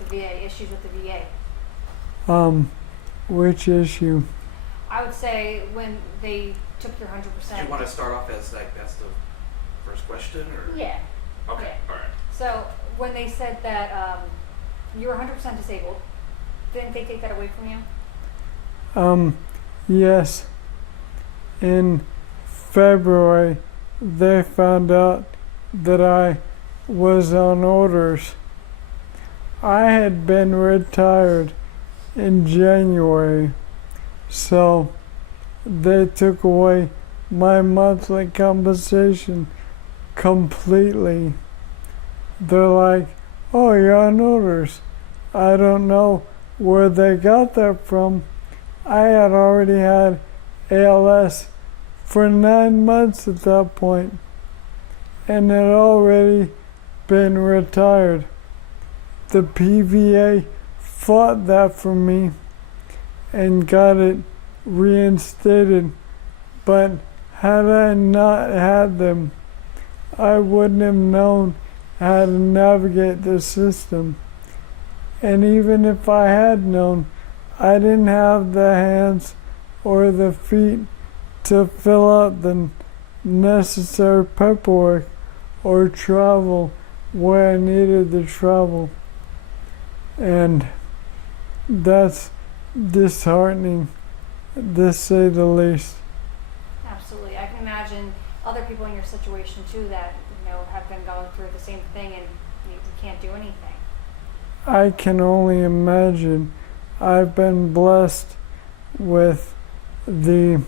the VA, issues with the VA. Which issue? I would say when they took your 100%. Do you want to start off as like that's the first question, or? Yeah. Okay. Yeah. All right. So when they said that you were 100% disabled, didn't they take that away from you? Yes. In February, they found out that I was on orders. I had been retired in January, so they took away my monthly compensation completely. They're like, oh, you're on orders. I don't know where they got that from. I had already had ALS for 9 months at that point and had already been retired. The PVA fought that for me and got it reinstated, but had I not had them, I wouldn't have known how to navigate the system. And even if I had known, I didn't have the hands or the feet to fill out the necessary paperwork or travel where I needed to travel. And that's disheartening, to say the least. Absolutely. I can imagine other people in your situation too that have been going through the same thing and you can't do anything. I can only imagine. I've been blessed with the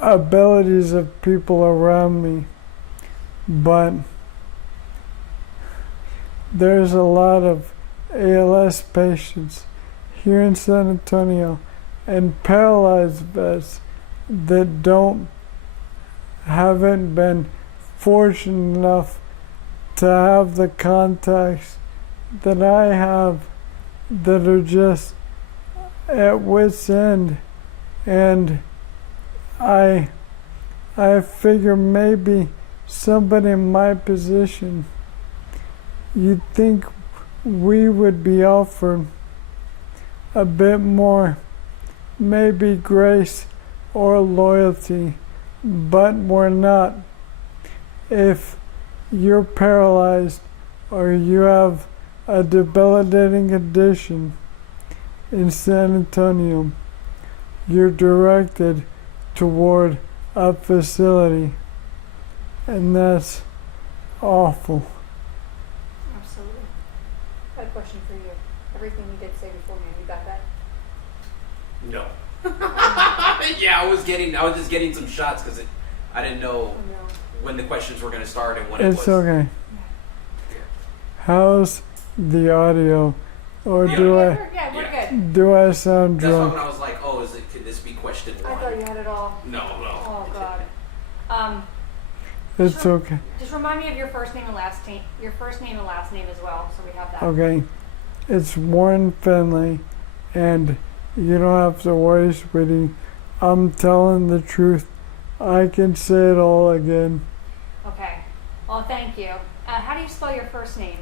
abilities of people around me, but there's a lot of ALS patients here in San Antonio and paralyzed vets that haven't been fortunate enough to have the contacts that I have, that are just at wit's end. And I figure maybe somebody in my position, you'd think we would be offered a bit more, maybe grace or loyalty, but we're not. If you're paralyzed or you have a debilitating condition in San Antonio, you're directed toward a facility, and that's awful. Absolutely. I have a question for you. Everything you did say before me, you got that? No. Yeah, I was just getting some shots because I didn't know when the questions were going to start and when it was. It's okay. How's the audio? Or Yeah. do We're good. do I sound That's why drunk? when I was like, oh, could this be question one? I thought you had it all. No. Oh God. It's okay. Just remind me of your first name and last name. Your first name and last name as well, so we have that. Okay. It's Warren Findley, and you don't have to worry, sweetie. I'm telling the truth. I can say it all again. Okay. Well, thank you. How do you spell your first name?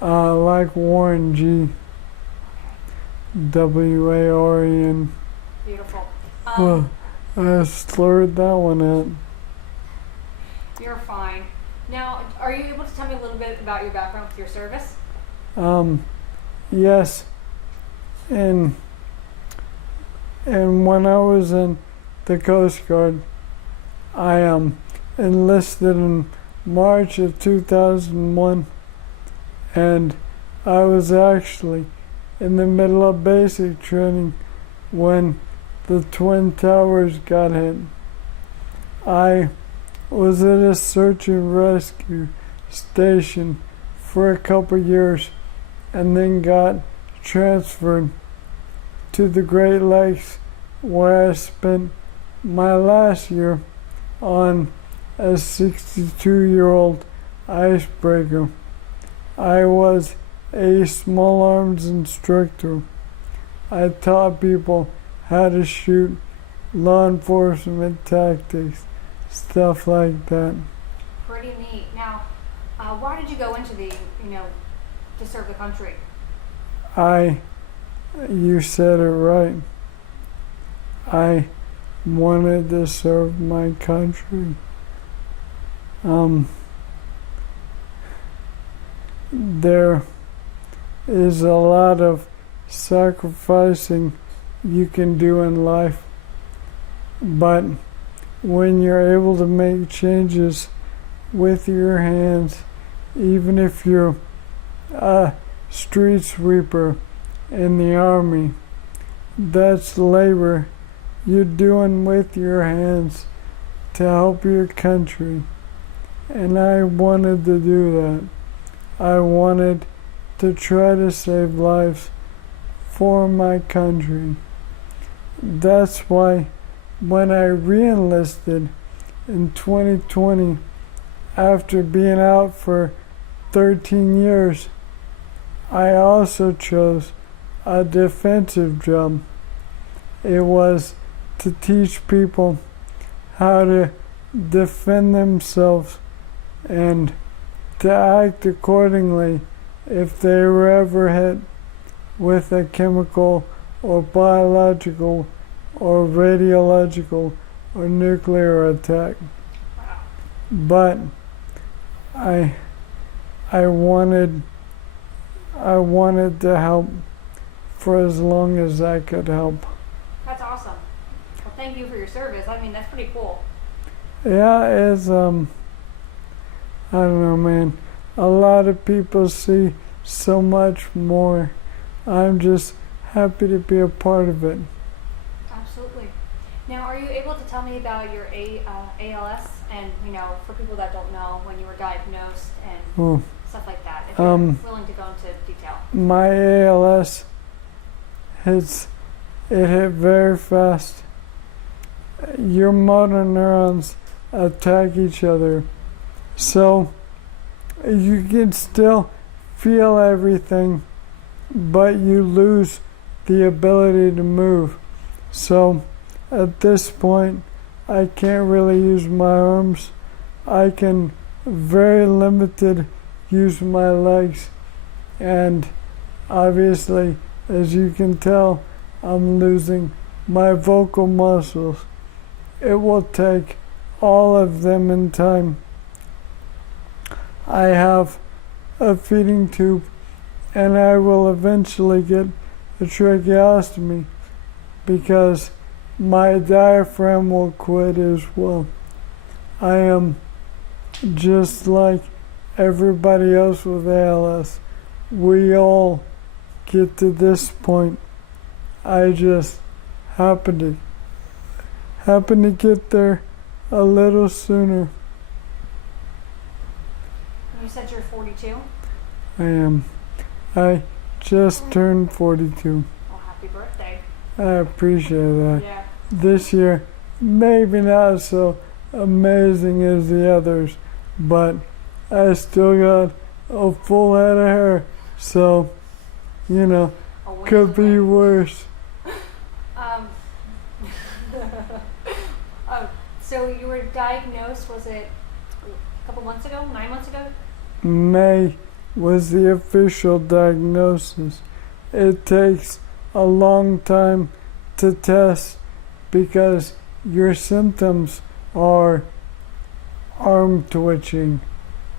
Like Warren G. W-A-R-E-N. Beautiful. Well, I slurred that one out. You're fine. Now, are you able to tell me a little bit about your background with your service? Yes. And when I was in the Coast Guard, I enlisted in March of 2001, and I was actually in the middle of basic training when the Twin Towers got hit. I was at a search and rescue station for a couple years and then got transferred to the Great Lakes, where I spent my last year on a 62-year-old icebreaker. I was a small arms instructor. I taught people how to shoot, law enforcement tactics, stuff like that. Pretty neat. Now, why did you go into the to serve the country? You said it right. I wanted to serve my country. There is a lot of sacrificing you can do in life, but when you're able to make changes with your hands, even if you're a street sweeper in the army, that's labor you're doing with your hands to help your country. And I wanted to do that. I wanted to try to save lives for my country. That's why when I re-enlisted in 2020, after being out for 13 years, I also chose a defensive job. It was to teach people how to defend themselves and to act accordingly if they were ever hit with a chemical or biological or radiological or nuclear attack. But I wanted to help for as long as I could help. That's awesome. Well, thank you for your service. I mean, that's pretty cool. Yeah, it's I don't know, man. A lot of people see so much more. I'm just happy to be a part of it. Absolutely. Now, are you able to tell me about your ALS and, for people that don't know, when you were diagnosed and stuff like that, if you're willing to go into detail? My ALS it hit very fast. Your motor neurons attack each other. So you can still feel everything, but you lose the ability to move. So at this point, I can't really use my arms. I can very limited use my legs. And obviously, as you can tell, I'm losing my vocal muscles. It will take all of them in time. I have a feeding tube, and I will eventually get a tracheostomy because my diaphragm will quit as well. I am just like everybody else with ALS. We all get to this point. I just happen to get there a little sooner. You said you're 42? I am. I just turned 42. Well, happy birthday. I appreciate that. Yeah. This year, maybe not so amazing as the others, but I still got a full head of hair, so, could be worse. So you were diagnosed, was it a couple months ago, 9 months ago? May was the official diagnosis. It takes a long time to test because your symptoms are arm twitching.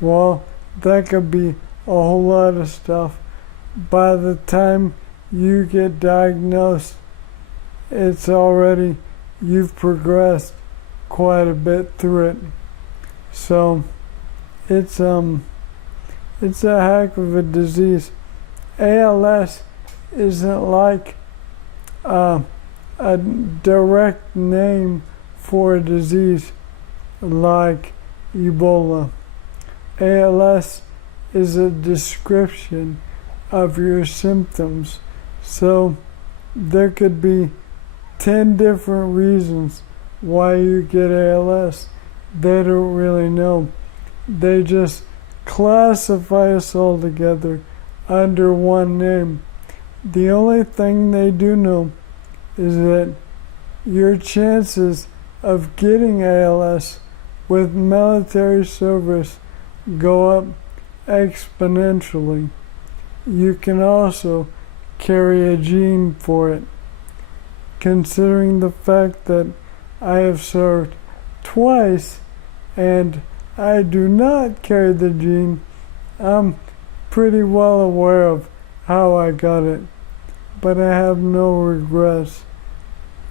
Well, that could be a whole lot of stuff. By the time you get diagnosed, you've progressed quite a bit through it. So it's a heck of a disease. ALS isn't like a direct name for a disease like Ebola. ALS is a description of your symptoms. So there could be 10 different reasons why you get ALS. They don't really know. They just classify us all together under one name. The only thing they do know is that your chances of getting ALS with military service go up exponentially. you can also carry a gene for it. Considering the fact that I have served twice and I do not carry the gene, I'm pretty well aware of how I got it, but I have no regrets.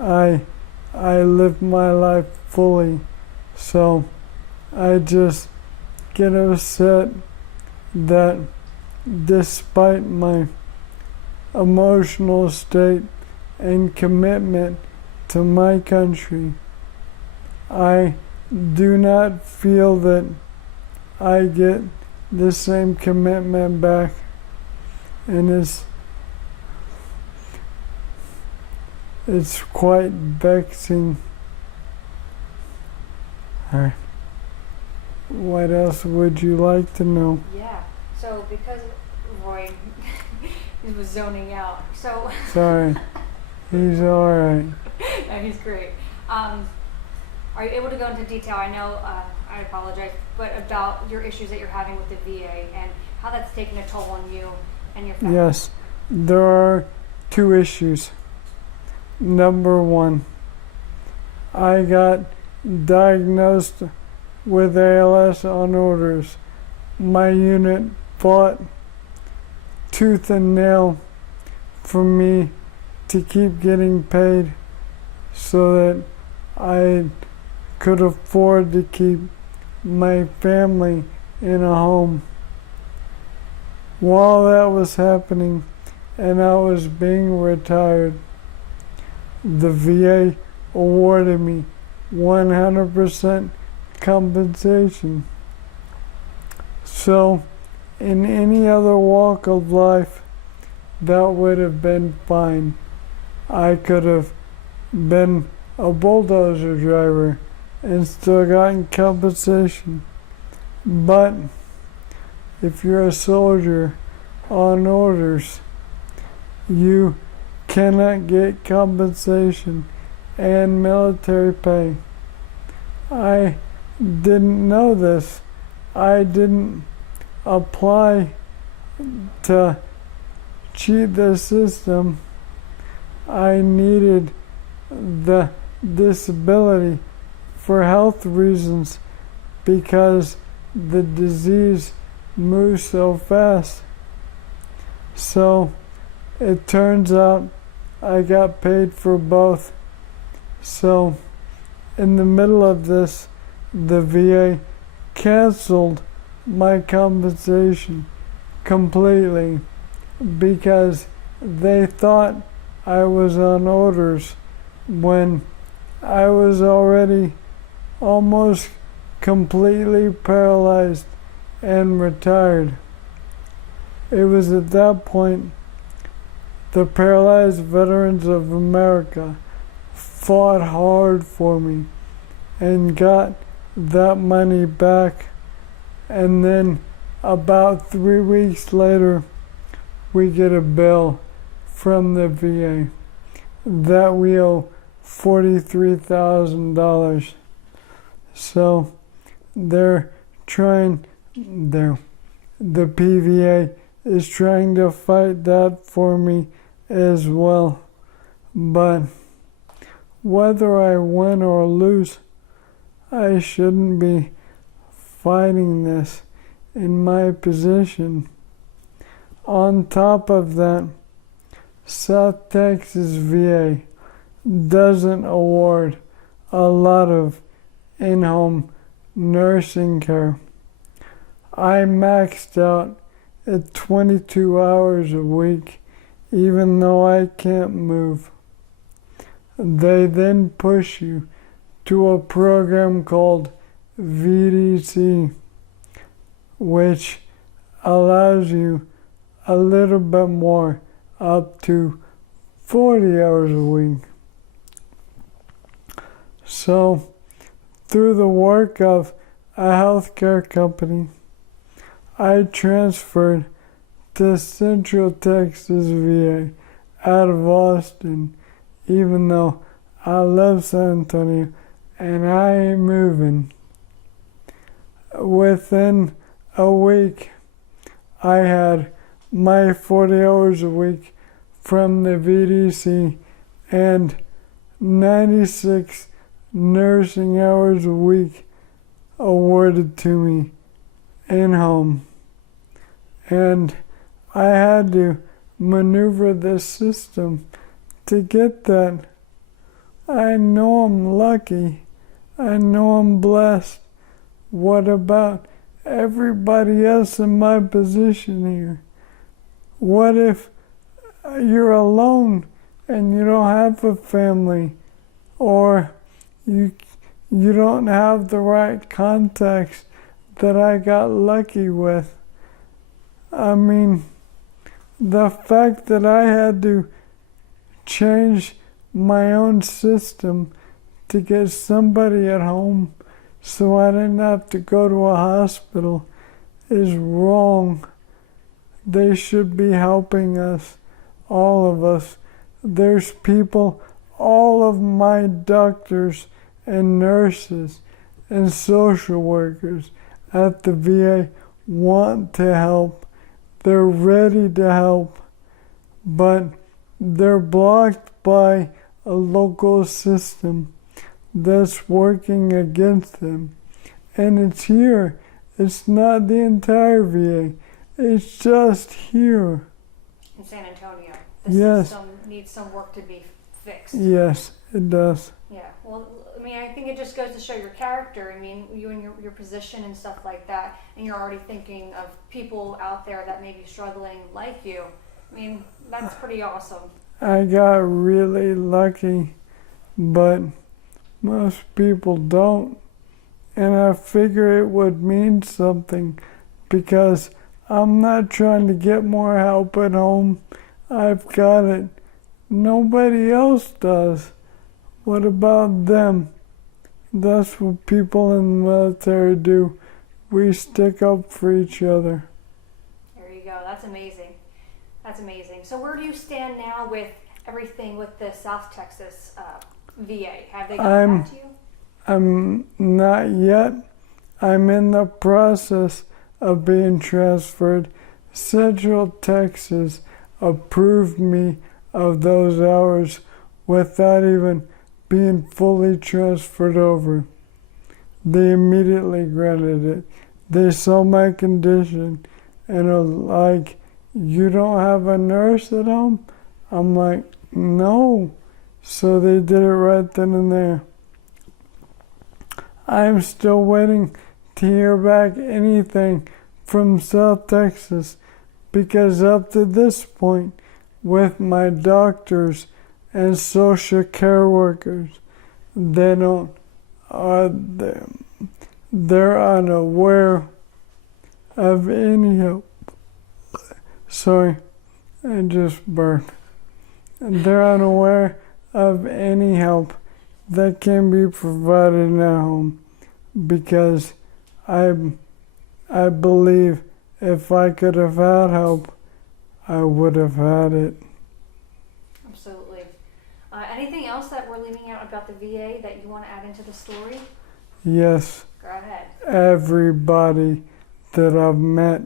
I lived my life fully, so I just get upset that despite my emotional state and commitment to my country, I do not feel that I get the same commitment back, and it's quite vexing. Alright. What else would you like to know? Yeah. So because Roy he was zoning out. So Sorry. He's alright. no, he's great. Are you able to go into detail? I know I apologize, but about your issues that you're having with the VA and how that's taking a toll on you and your family. Yes. There are two issues. Number one, I got diagnosed with ALS on orders. My unit fought tooth and nail for me to keep getting paid so that I could afford to keep my family in a home. While that was happening and I was being retired, the VA awarded me 100% compensation. So, in any other walk of life, that would have been fine. I could have been a bulldozer driver and still gotten compensation. But if you're a soldier on orders, you cannot get compensation and military pay. I didn't know this. I didn't apply to cheat the system. I needed the disability for health reasons because the disease moves so fast. So it turns out I got paid for both. So in the middle of this, the VA canceled my compensation completely because they thought I was on orders when I was already almost completely paralyzed and retired. It was at that point the Paralyzed Veterans of America fought hard for me and got that money back, and then about 3 weeks later we get a bill from the VA that we owe $43,000. So the PVA is trying to fight that for me as well. But whether I win or lose, I shouldn't be fighting this in my position. On top of that, South Texas VA doesn't award a lot of in-home nursing care. I maxed out at 22 hours a week, even though I can't move. They then push you to a program called VDC, which allows you a little bit more, up to 40 hours a week. So, through the work of a healthcare company, I transferred to Central Texas VA out of Austin, even though I love San Antonio and I ain't moving. Within a week, I had my 40 hours a week from the VDC and 96 nursing hours a week awarded to me in home. And I had to maneuver this system to get that. I know I'm lucky. I know I'm blessed. What about everybody else in my position here? What if you're alone and you don't have a family, or you don't have the right contacts that I got lucky with? I mean, the fact that I had to change my own system to get somebody at home so I didn't have to go to a hospital is wrong. They should be helping us, all of us. There's people, all of my doctors and nurses and social workers at the VA want to help. They're ready to help, but they're blocked by a local system that's working against them. And it's here. It's not the entire VA. It's just here. In San Antonio. The Yes. system needs some work to be fixed. Yes, it does. Yeah. Well, I mean, I think it just goes to show your character. I mean, you and your position and stuff like that, and you're already thinking of people out there that may be struggling like you. I mean, that's pretty awesome. I got really lucky, but most people don't. And I figure it would mean something because I'm not trying to get more help at home. I've got it. Nobody else does. What about them? That's what people in the military do. We stick up for each other. There you go. That's amazing. That's amazing. So where do you stand now with everything with the South Texas VA? Have they gotten back to you? I'm not yet. I'm in the process of being transferred. Central Texas approved me of those hours without even being fully transferred over. They immediately granted it. They saw my condition and are like, "You don't have a nurse at home?" I'm like, "No." So they did it right then and there. I'm still waiting to hear back anything from South Texas because up to this point, with my doctors and social care workers, they don't they're unaware of any help. Sorry, I just burped. They're unaware of any help that can be provided at home because I believe if I could have had help, I would have had it. Absolutely. Anything else that we're leaving out about the VA that you want to add into the story? Yes. Go ahead. Everybody that I've met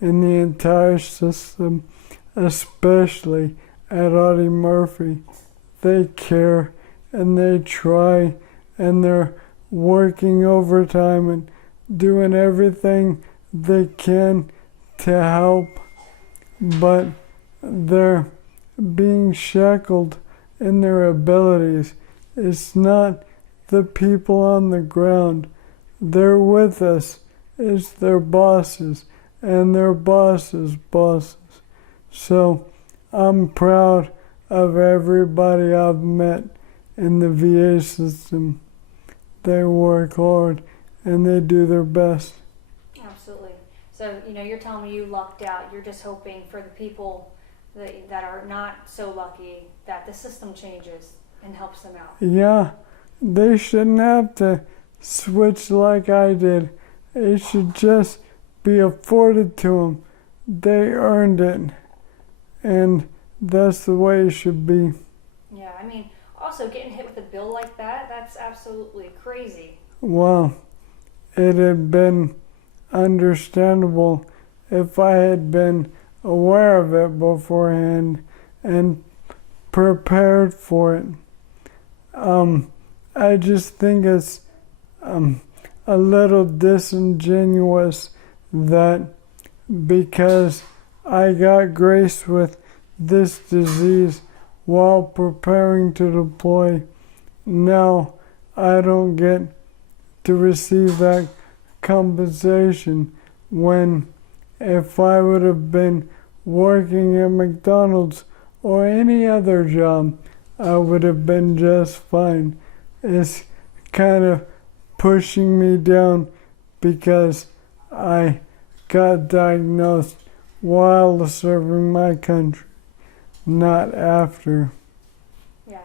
in the entire system, especially at Audie Murphy, they care and they try and they're working overtime and doing everything they can to help, but they're being shackled in their abilities. It's not the people on the ground. They're with us. It's their bosses and their bosses' bosses. So I'm proud of everybody I've met in the VA system. They work hard and they do their best. Absolutely. So, you're telling me you lucked out. You're just hoping for the people that are not so lucky that the system changes and helps them out. Yeah, they shouldn't have to switch like I did. It should just be afforded to them. They earned it. And that's the way it should be. Yeah, I mean, also getting hit with a bill like that, that's absolutely crazy. Well, it had been understandable if I had been aware of it beforehand and prepared for it. I just think it's a little disingenuous that because I got graced with this disease while preparing to deploy, now I don't get to receive that compensation, when if I would have been working at McDonald's or any other job, I would have been just fine. It's kind of pushing me down because I got diagnosed while serving my country, not after. Yeah.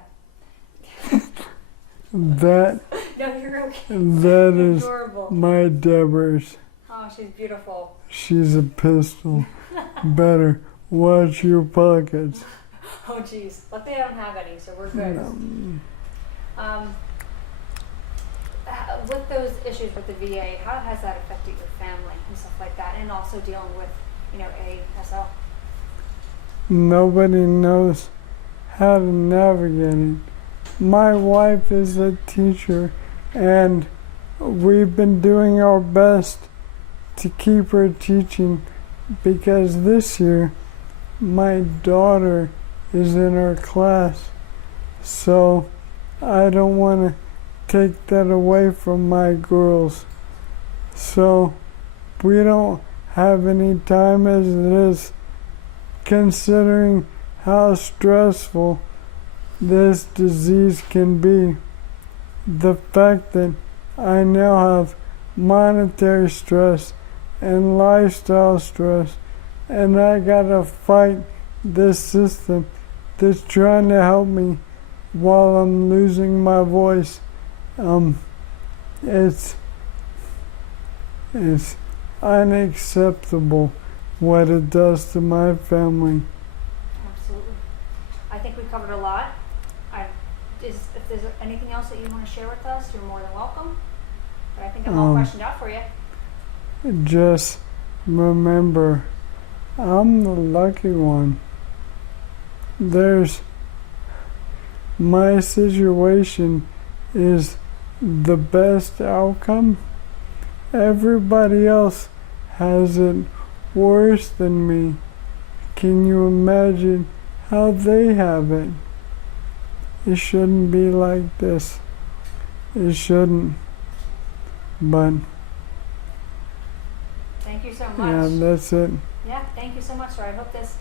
That No, you're okay. that You're is adorable. my Deborah's. Oh, she's beautiful. She's a pistol. Better watch your pockets. Oh, geez. Luckily, I don't have any, so we're good. With those issues with the VA, how has that affected your family and stuff like that, and also dealing with, ASL? Nobody knows how to navigate it. My wife is a teacher, and we've been doing our best to keep her teaching, because this year my daughter is in her class, so I don't want to take that away from my girls. So we don't have any time as it is, considering how stressful this disease can be. The fact that I now have monetary stress and lifestyle stress, and I gotta fight this system that's trying to help me while I'm losing my voice. It's unacceptable what it does to my family. Absolutely. I think we covered a lot. If there's anything else that you want to share with us, you're more than welcome. But I think I'm all questioned out for you. Just remember, I'm the lucky one. My situation is the best outcome. Everybody else has it worse than me. Can you imagine how they have it? It shouldn't be like this. It shouldn't. But Thank you so much. yeah, that's it. Yeah, thank you so much, sir. I hope this